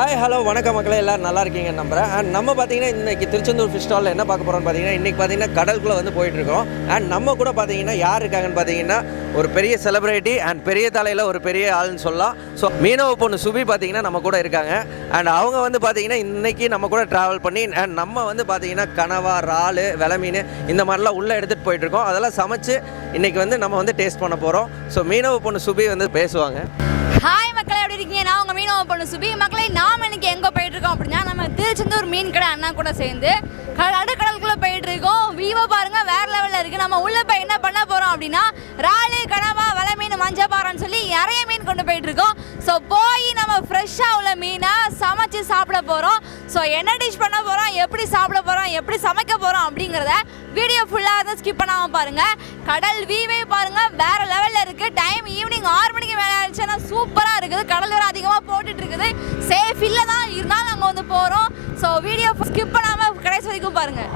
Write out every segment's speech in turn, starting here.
Hi hello வணக்கம் மக்களே எல்லோரும் நல்லா இருக்கீங்க நம்புறேன். அண்ட் நம்ம பார்த்தீங்கன்னா இன்றைக்கி திருச்செந்தூர் ஃபிஷ் ஸ்டாலில் என்ன பார்க்க போகிறோம்னு பார்த்தீங்கன்னா இன்றைக்கி பார்த்தீங்கன்னா கடலுக்குள்ளே வந்து போயிட்டுருக்கோம். அண்ட் நம்ம கூட பார்த்தீங்கன்னா யார் இருக்காங்கன்னு பார்த்தீங்கன்னா ஒரு பெரிய செலிப்ரிட்டி அண்ட் பெரிய தலையில் ஒரு பெரிய ஆள்னு சொல்லலாம். ஸோ மீனவ பொண்ணு சுபி பார்த்தீங்கன்னா நம்ம கூட இருக்காங்க. அண்ட் அவங்க வந்து பார்த்தீங்கன்னா இன்றைக்கி நம்ம கூட ட்ராவல் பண்ணி அண்ட் நம்ம வந்து பார்த்தீங்கன்னா கனவா இறால் வில மீன் இந்த மாதிரிலாம் உள்ளே எடுத்துகிட்டு போயிட்டுருக்கோம். அதெல்லாம் சமைச்சு இன்றைக்கி வந்து நம்ம வந்து டேஸ்ட் பண்ண போகிறோம் ஸோ மீனவ பொண்ணு சுபி வந்து பேசுவாங்க. நான் பொண்ணு சுபி மக்களை நாம் இன்னைக்கு எங்கே போயிட்டு இருக்கோம் அப்படின்னா நம்ம திருச்செந்தூர் மீன் கடை அண்ணா கூட சேர்ந்து க- நடுக்கடலுக்குள்ள போயிட்டு இருக்கோம் வியூவை பாருங்க வேற லெவலில் இருக்கு. நம்ம உள்ள போய் என்ன பண்ண போறோம் அப்படின்னா ராலு கனவா வலை மீன் மஞ்சப்பாறைன்னு சொல்லி நிறைய மீன் கொண்டு போயிட்டு இருக்கோம் ஸோ போய் நம்ம ஃப்ரெஷ்ஷாக உள்ள மீனை சமைச்சு சாப்பிட போகிறோம் ஸோ என்ன டிஷ் பண்ண போகிறோம் எப்படி சாப்பிட போகிறோம் எப்படி சமைக்க போகிறோம் அப்படிங்கிறத வீடியோ ஃபுல்லாக தான் ஸ்கிப் பண்ணாமல் பாருங்கள் கடல் வீவே பாருங்கள் வேறு லெவலில் இருக்குது டைம் ஈவினிங் ஆறு மணிக்கு மேலே ஆயிடுச்சுன்னா சூப்பராக இருக்குது. கடல் வேறு அதிகமாக போட்டுட்டு இருக்குது. சேஃப் இல்லை தான் இருந்தாலும் நாங்கள் வந்து போகிறோம் ஸோ வீடியோ ஸ்கிப் பண்ணாமல் கடைசி வரைக்கும் பாருங்கள்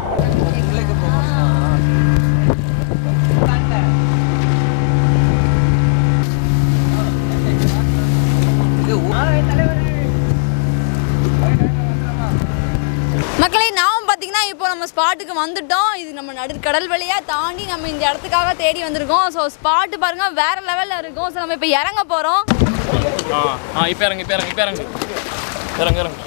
மக்களே நாமும் பார்த்தீங்கன்னா இப்போ நம்ம ஸ்பாட்டுக்கு வந்துட்டோம். இது நம்ம நடுக்கடல் வழியாக தாண்டி நம்ம இந்த இடத்துக்காக தேடி வந்திருக்கோம். ஸோ ஸ்பாட்டு பாருங்க வேற லெவலில் இருக்கும். ஸோ நம்ம இப்போ இறங்க போகிறோம் ஆ இப்போ இறங்கு இப்போ இறங்கு இப்போ இறங்கு. இறங்கு இறங்கு.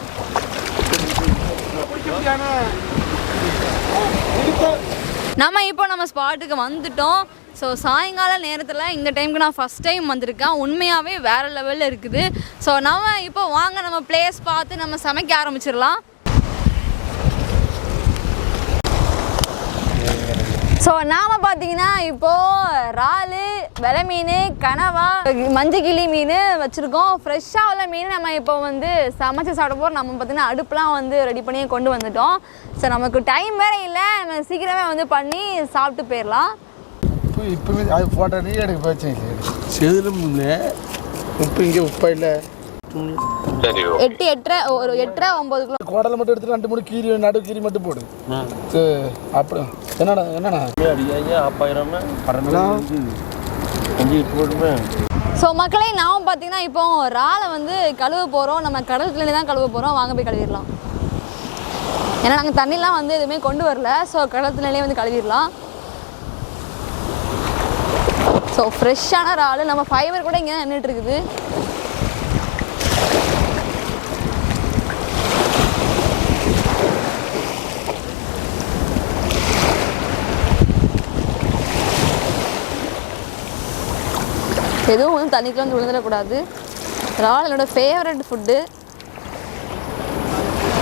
நம்ம இப்போ நம்ம ஸ்பாட்டுக்கு வந்துட்டோம். ஸோ சாயங்கால நேரத்தில் இந்த டைமுக்கு நான் ஃபஸ்ட் டைம் வந்திருக்கேன். உண்மையாகவே வேறு லெவலில் இருக்குது. ஸோ நம்ம இப்போ வாங்க நம்ம பிளேஸ் பார்த்து நம்ம சமைக்க ஆரம்பிச்சிடலாம். ஸோ நாம பார்த்தீங்கன்னா இப்போது இறாலு வெலை மீன் கனவா மஞ்சள் கிளி மீன் வச்சுருக்கோம். ஃப்ரெஷ்ஷாக உள்ள மீன் நம்ம இப்போ வந்து சமைச்சு சாப்பிட போகிறோம் நம்ம பார்த்தீங்கன்னா அடுப்புலாம் வந்து ரெடி பண்ணி கொண்டு வந்துட்டோம். ஸோ நமக்கு டைம் வேற இல்லை. நம்ம சீக்கிரமே வந்து பண்ணி சாப்பிட்டு போயிடலாம். இப்போவே அது ஃபோட்டோ நீ எடுக்க போச்சு. செதிலும் உப்பு இங்கே உப்பா இல்லை? எட்டு எட்டரை ஒரு எட்டரை ஒம்பது கிலோ. குடலை மட்டும் எடுத்து ரெண்டு மூணு கீரி நடு கீரி மட்டும் போடு. அப்படி என்னடா என்னண்ணா ஸோ மக்களே நாம பார்த்தீங்கன்னா இப்போ இறாலை வந்து கழுவ போகிறோம் நம்ம கடலுக்குள்ளே தான் கழுவ போகிறோம் வாங்க போய் கழுவிடலாம். ஏன்னா நாங்கள் தண்ணிலாம் வந்து எதுவுமே கொண்டு வரல. ஸோ கடத்துலேயே வந்து கழுவிடலாம். ஸோ ஃப்ரெஷ்ஷான இறால். நம்ம ஃபைபர் கூட இங்கே தான் நின்றுட்டு இருக்குது. எதுவும் வந்து தண்ணிக்குள்ள வந்து விழுந்துடக்கூடாது. இறால் என்னோட ஃபேவரட் ஃபுட்டு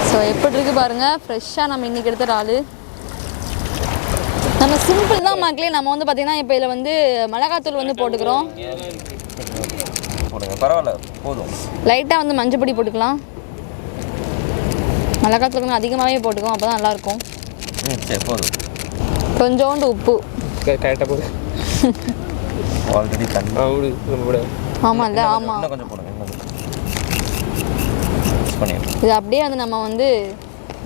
ஸோ எப்படி இருக்கு பாருங்க. ஃப்ரெஷ்ஷாக நம்ம இன்னைக்கு எடுத்த இறால். நம்ம சிம்பிள் தான் மக்களே. நம்ம வந்து பார்த்தீங்கன்னா இப்போ இதில் வந்து மிளகாத்தூள் வந்து போட்டுக்கிறோம். போடுங்க. பரவாயில்ல. போதும். லைட்டாக வந்து மஞ்சள் பொடி போட்டுக்கலாம். மிளகாத்தூள் கொஞ்சம் அதிகமாகவே போட்டுக்குவோம் அப்போ தான் நல்லாயிருக்கும் சரி போதும். கொஞ்சோண்டு உப்பு. கரெக்டாக போடு. ஆல்ரெடி தண்ணி ஆ விடு ரொம்ப விட. ஆமாம்ல ஆமாம் இன்னும் கொஞ்சம் போடுங்க இன்னும் கொஞ்சம். இது அப்படியே வந்து நம்ம வந்து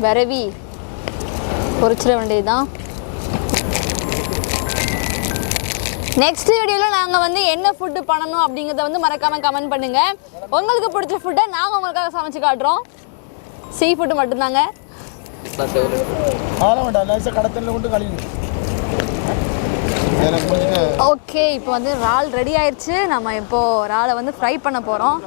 விரவி பொரிச்சிட வேண்டியதுதான். நெக்ஸ்ட் வீடியோவில் நாங்கள் வந்து என்ன ஃபுட்டு பண்ணணும் அப்படிங்கிறத வந்து மறக்காமல் கமெண்ட் பண்ணுங்கள் உங்களுக்கு பிடிச்ச ஃபுட்டை நாங்கள் உங்களுக்காக சமைச்சு காட்டுறோம். சீ ஃபுட்டு மட்டும்தாங்க. ஆள வேண்டாம் லேசாக கடத்தலில் கொண்டு கழுவி. ஓகே இப்போ வந்து இறால் ரெடி ஆயிடுச்சு நம்ம இப்போ இறாலை வந்து ஃப்ரை பண்ண போகிறோம்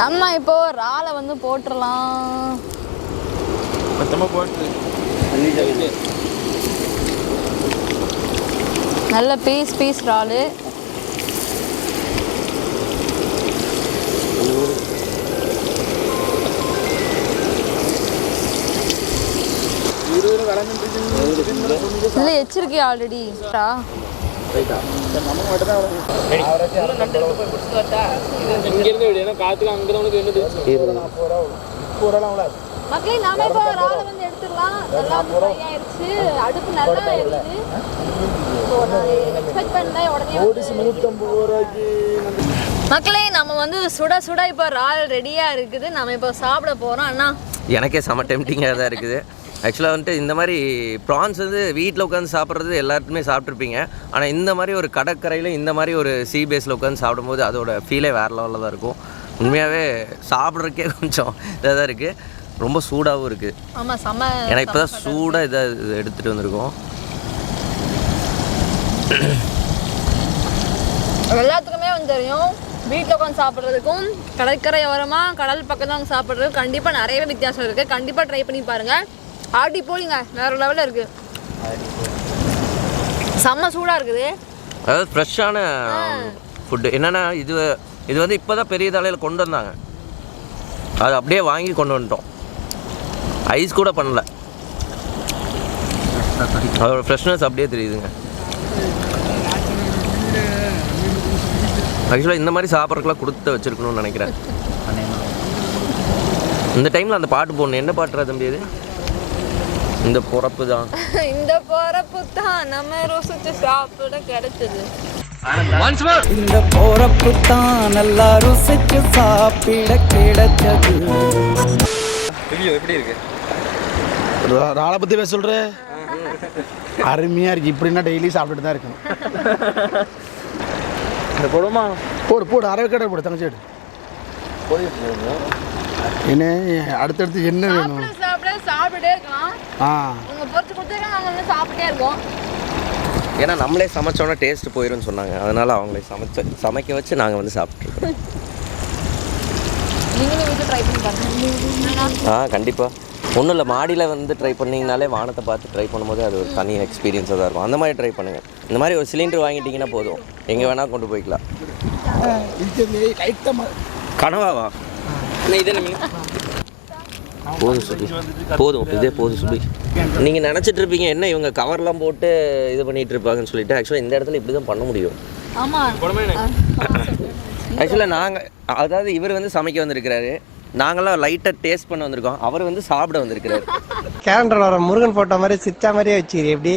நம்ம இப்போ இறாலை வந்து போட்டுடலாம் நல்ல பீஸ் பீஸ் இறால். என்னது பூரெல்லாம் விட மக்களே நாம இப்போ இறாலை வந்து எடுத்துடலாம். நல்லா ஃப்ரை ஆயிடுச்சு அடுப்பு நல்லா இருக்குது ஸோ நான் எக்ஸ்பெக்ட் பண்ணல உடனே ஓடிச்சு நூற்றம்பது ரூபாய்க்கு மக்களே நம்ம வந்து சுட சுட இப்போ இறால் ரெடியாக இருக்குது. நம்ம இப்போ சாப்பிட போகிறோம் அண்ணா. எனக்கே செம டெம்டிங்காக தான் இருக்குது. ஆக்சுவலாக வந்துட்டு இந்த மாதிரி ப்ரான்ஸ் வந்து வீட்டில் உட்காந்து சாப்பிட்றது எல்லாருமே சாப்பிட்ருப்பீங்க. ஆனால் இந்த மாதிரி ஒரு கடற்கரையில் இந்த மாதிரி ஒரு சீ பேஸில் உட்காந்து சாப்பிடும்போது அதோட ஃபீலே வேறு லெவலில் தான் இருக்கும். உண்மையாகவே சாப்பிட்றதுக்கே கொஞ்சம் இதாக தான் இருக்குது ரொம்ப சூடாகவும் இருக்குது ஆமா செம்ம ஏன்னா இப்போ தான் சூடாக இதை எடுத்துகிட்டு வந்திருக்கோம். எல்லாத்துக்குமே வந்து தெரியும். வீட்டில் உட்காந்து சாப்பிட்றதுக்கும் கடற்கரை ஓரமாக கடல் பக்கம் தான் சாப்பிட்றதுக்கும் கண்டிப்பாக நிறையவே வித்தியாசம் இருக்குது கண்டிப்பாக ட்ரை பண்ணி பாருங்கள் ஆட்டி போலிங்க வேறு லெவலில் இருக்குது செம்ம சூடாக இருக்குது. அதாவது ஃப்ரெஷ்ஷான ஃபுட்டு என்னென்னா இது இது வந்து இப்போ தான் பெரிய தலையில் கொண்டு வந்தாங்க. அது அப்படியே வாங்கி கொண்டு வந்துட்டோம். ஐஸ் கூட பண்ணல. அதோட ஃப்ரெஷ்னஸ் அப்படியே தெரியுதுங்க. ஆக்சுவலாக இந்த மாதிரி சாப்பிட்றதுக்குலாம் கொடுத்து வச்சிருக்கணும்னு நினைக்கிறேன். இந்த டைமில் அந்த பாட்டு போடணும். என்ன பாட்டுறா தம்பி அது? இந்த பொறப்பு தான். இந்த போகிறப்பு தான். நம்ம ருசிச்சு சாப்பிட கிடைச்சது. இந்த போறப்பு தான். நல்லா ருசிச்சு சாப்பிட கிடைச்சது. ஆளை பற்றி பேச சொல்கிற அருமையாக இருக்குது இப்படின்னா டெய்லி சாப்பிட்டுட்டு தான் இருக்கணும். இந்த கொடுமா போடு போடு. அரை கடை போடு தங்கச்சி. என்ன அடுத்தடுத்து என்ன வேணும்? சாப்பிட சாப்பிட சாப்பிட்டுட்டே இருக்கலாம். ஆ. உங்க பொறுத்து கொடுத்துருக்காங்க நாங்கள் வந்து சாப்பிட்டே இருக்கோம் ஏன்னா நம்மளே சமைச்சோன்னா டேஸ்ட் போயிரும்னு சொன்னாங்க. அதனால அவங்களே சமைச்ச சமைக்க வச்சு நாங்கள் வந்து சாப்பிட்ருக்கோம் நீங்களும் வீட்டில் ட்ரை பண்ணி பாருங்க. ஆ கண்டிப்பாக ஒன்றும் இல்லை மாடியில் வந்து ட்ரை பண்ணிங்கனாலே வானத்தை பார்த்து ட்ரை பண்ணும்போது அது ஒரு தனி எக்ஸ்பீரியன்ஸாக தான் இருக்கும். அந்த மாதிரி ட்ரை பண்ணுங்கள் இந்த மாதிரி ஒரு சிலிண்டர் வாங்கிட்டீங்கன்னா போதும். எங்கே வேணால் கொண்டு போய்க்கலாம். கனவாவா? போதும் சுபி. போதும் இதே போதும் சுபி. நீங்கள் நினச்சிட்டு இருப்பீங்க என்ன இவங்க கவர்லாம் போட்டு இது பண்ணிட்டு இருப்பாங்கன்னு சொல்லிட்டு. ஆக்சுவலாக இந்த இடத்துல இப்படி தான் பண்ண முடியும். ஆக்சுவலாக நாங்கள் அதாவது இவர் வந்து சமைக்க வந்திருக்கிறாரு. நாங்களாம் லைட்டாக டேஸ்ட் பண்ண வந்திருக்கோம். அவர் வந்து சாப்பிட வந்திருக்கிறாரு. கேலண்டர்ல வர முருகன் போட்டோ மாதிரி சிரிச்சா மாதிரியே வச்சிரு எப்படி?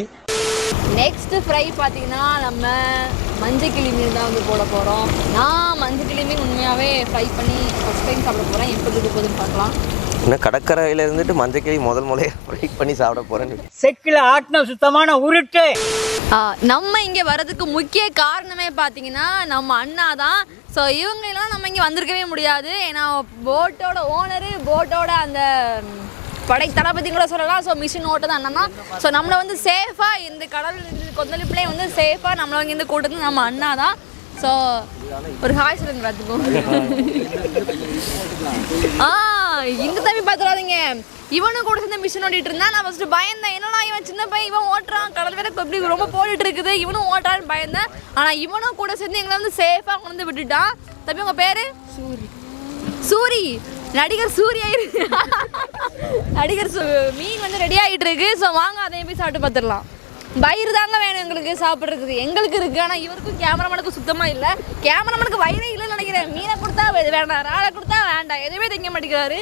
நெக்ஸ்ட் ஃப்ரை பார்த்தீங்கன்னா நம்ம மஞ்சள் கிளி மீன் தான் வந்து போட போகிறோம் நான் மஞ்சள் கிளி மீன் உண்மையாகவே ஃப்ரை பண்ணி ஃபஸ்ட் டைம் சாப்பிட போகிறேன் எப்படி இருக்க போகுதுன்னு பார்க்கலாம். இன்னும் கடற்கரையில் இருந்துட்டு மஞ்சக்கிளி முதல் முறையாக ஃப்ரை பண்ணி சாப்பிட போகிறேன்னு செக்கில ஆட்டின சுத்தமான உருட்டு. நம்ம இங்கே வர்றதுக்கு முக்கிய காரணமே பார்த்தீங்கன்னா நம்ம அண்ணா தான். ஸோ இவங்களெல்லாம் நம்ம இங்கே வந்திருக்கவே முடியாது. ஏன்னா போட்டோட ஓனரு போட்டோட அந்த படை தளபதி கூட சொல்லலாம். ஸோ மிஷின் ஓட்ட தான் அண்ணா தான். ஸோ நம்மளை வந்து சேஃபாக இந்த கடல் கொந்தளிப்புலேயே வந்து சேஃபாக நம்மளை இங்கே இருந்து கூட்டது நம்ம அண்ணா தான். ஸோ ஒரு ஹாய் சொல்லுங்க பார்த்துக்கோங்க ஆ இந்த தம்பி பார்த்துடாதீங்க இவனும் கூட சேர்ந்து மிஷின் ஓட்டிட்டு இருந்தான். நான் ஃபர்ஸ்ட் பயந்தேன். என்னடா இவன் சின்ன பையன் இவன் ஓட்டுறான். கடல் வேற இப்படி ரொம்ப போட்டுட்டு இருக்குது. இவனும் ஓட்டுறான்னு பயந்தேன். ஆனா இவனும் கூட சேர்ந்து எங்களை வந்து சேஃபா கொண்டு வந்து விட்டுட்டான். தம்பி உங்க பேரு? சூரி. சூரி. நடிகர் சூர்யா இருக்கு நடிகர் மீன் வந்து ரெடி ஆகிட்டு இருக்கு. ஸோ வாங்க அதையும் போய் சாப்பிட்டு பார்த்துடலாம் வயிறு தாங்க வேணும் எங்களுக்கு சாப்பிட்றதுக்கு. எங்களுக்கு இருக்கு ஆனால் இவருக்கும் கேமராமேனுக்கும் சுத்தமாக இல்லை. கேமராமேனுக்கு வயிறே இல்லைன்னு நினைக்கிறேன். மீனை கொடுத்தா வேண்டாம். ராடை கொடுத்தா வேண்டாம். எதுவுமே திங்க மாட்டேங்கிறாரு.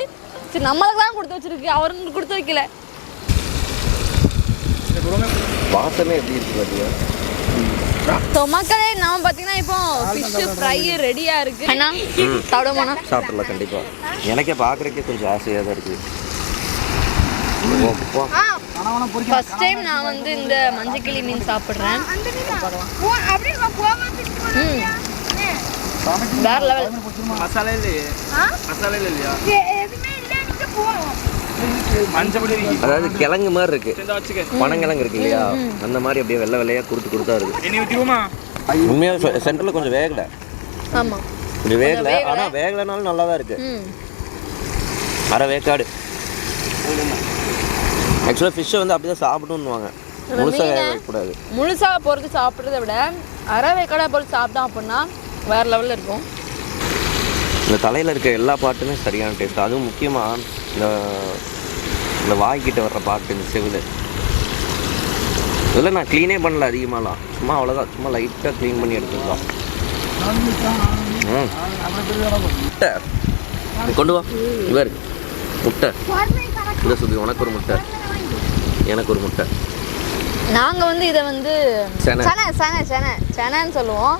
சரி நம்மளுக்கு தான் கொடுத்து வச்சிருக்கு. அவருக்கு கொடுத்து வைக்கல. வாசமே எப்படி இருக்கு ஸோ மக்களே நம்ம பார்த்தீங்கன்னா இப்போ ஃபிஷ் ஃப்ரை ரெடியாக இருக்கு. என்ன சாப்பிட போனா சாப்பிடலாம் கண்டிப்பாக எனக்கே பார்க்குறக்கே கொஞ்சம் ஆசையாக தான் இருக்குது ஃபர்ஸ்ட் டைம் நான் வந்து இந்த மஞ்சக்கிளி மீன் சாப்பிட்றேன். ம். வேற லெவல் மசாலா இல்லையே. மசாலா இல்லையா? மஞ்சப்பொடி அதாவது கிழங்கு மாதிரி இருக்கு. பனங்கிழங்கு இருக்கு இல்லையா? அந்த மாதிரி அப்படியே வெள்ளை வெள்ளையாக குறுத்து குறுத்தா இருக்கு உண்மையாக சென்டரில் கொஞ்சம் வேகலை. கொஞ்சம் வேகலை. ஆனால் வேகலைனாலும் நல்லா தான் இருக்கு. ம். அரை வேக்காடு. ஆக்சுவலாக ஃபிஷ்ஷை வந்து அப்படி தான் சாப்பிடணுன்னுவாங்க முழுசாக வைக்கக்கூடாது. முழுசாக பொறுத்து சாப்பிட்றத விட அரை வேக்காடா பொறுத்து சாப்பிட்டோம் அப்படின்னா வேற லெவலில் இருக்கும். இந்த தலையில் இருக்க எல்லா பாட்டுமே சரியான டேஸ்ட் அதுவும் முக்கியமாக இந்த இந்த வாய்க்கிட்ட வர்ற பாட்டு இந்த செவில். இதெல்லாம் நான் க்ளீனே பண்ணல அதிகமாகலாம் சும்மா அவ்வளோதான் சும்மா லைட்டாக க்ளீன் பண்ணி எடுத்துக்கலாம். ம். முட்டை. கொண்டு வா. இருக்கு முட்டை. இந்த சுபி உனக்கு ஒரு முட்டை. எனக்கு ஒரு முட்டை. நாங்கள் வந்து இதை வந்து சென. சென சென செனன்னு சொல்லுவோம்.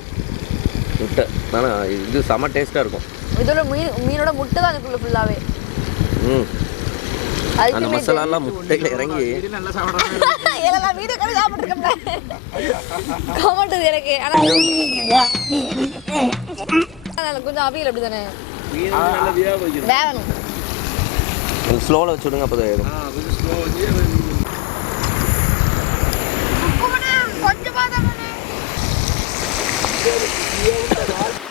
முட்டை. ஆனால் இது செம டேஸ்ட்டாக இருக்கும். இதோட மீன் மீனோட முட்டை தான் அதுக்குள்ளே ஃபுல்லாகவே ம். அந்த மசாலாலாம் முட்டையில் இறங்கி. இதெல்லாம் வீடியோ கூட சாப்பிட்ருக்கேன் காமெண்ட் எனக்கு. ஆனால் கொஞ்சம் அவியல் அப்படி தானே வேகணும். ஸ்லோவில் வச்சுடுங்க அப்போ தான் Yeah, yeah, yeah.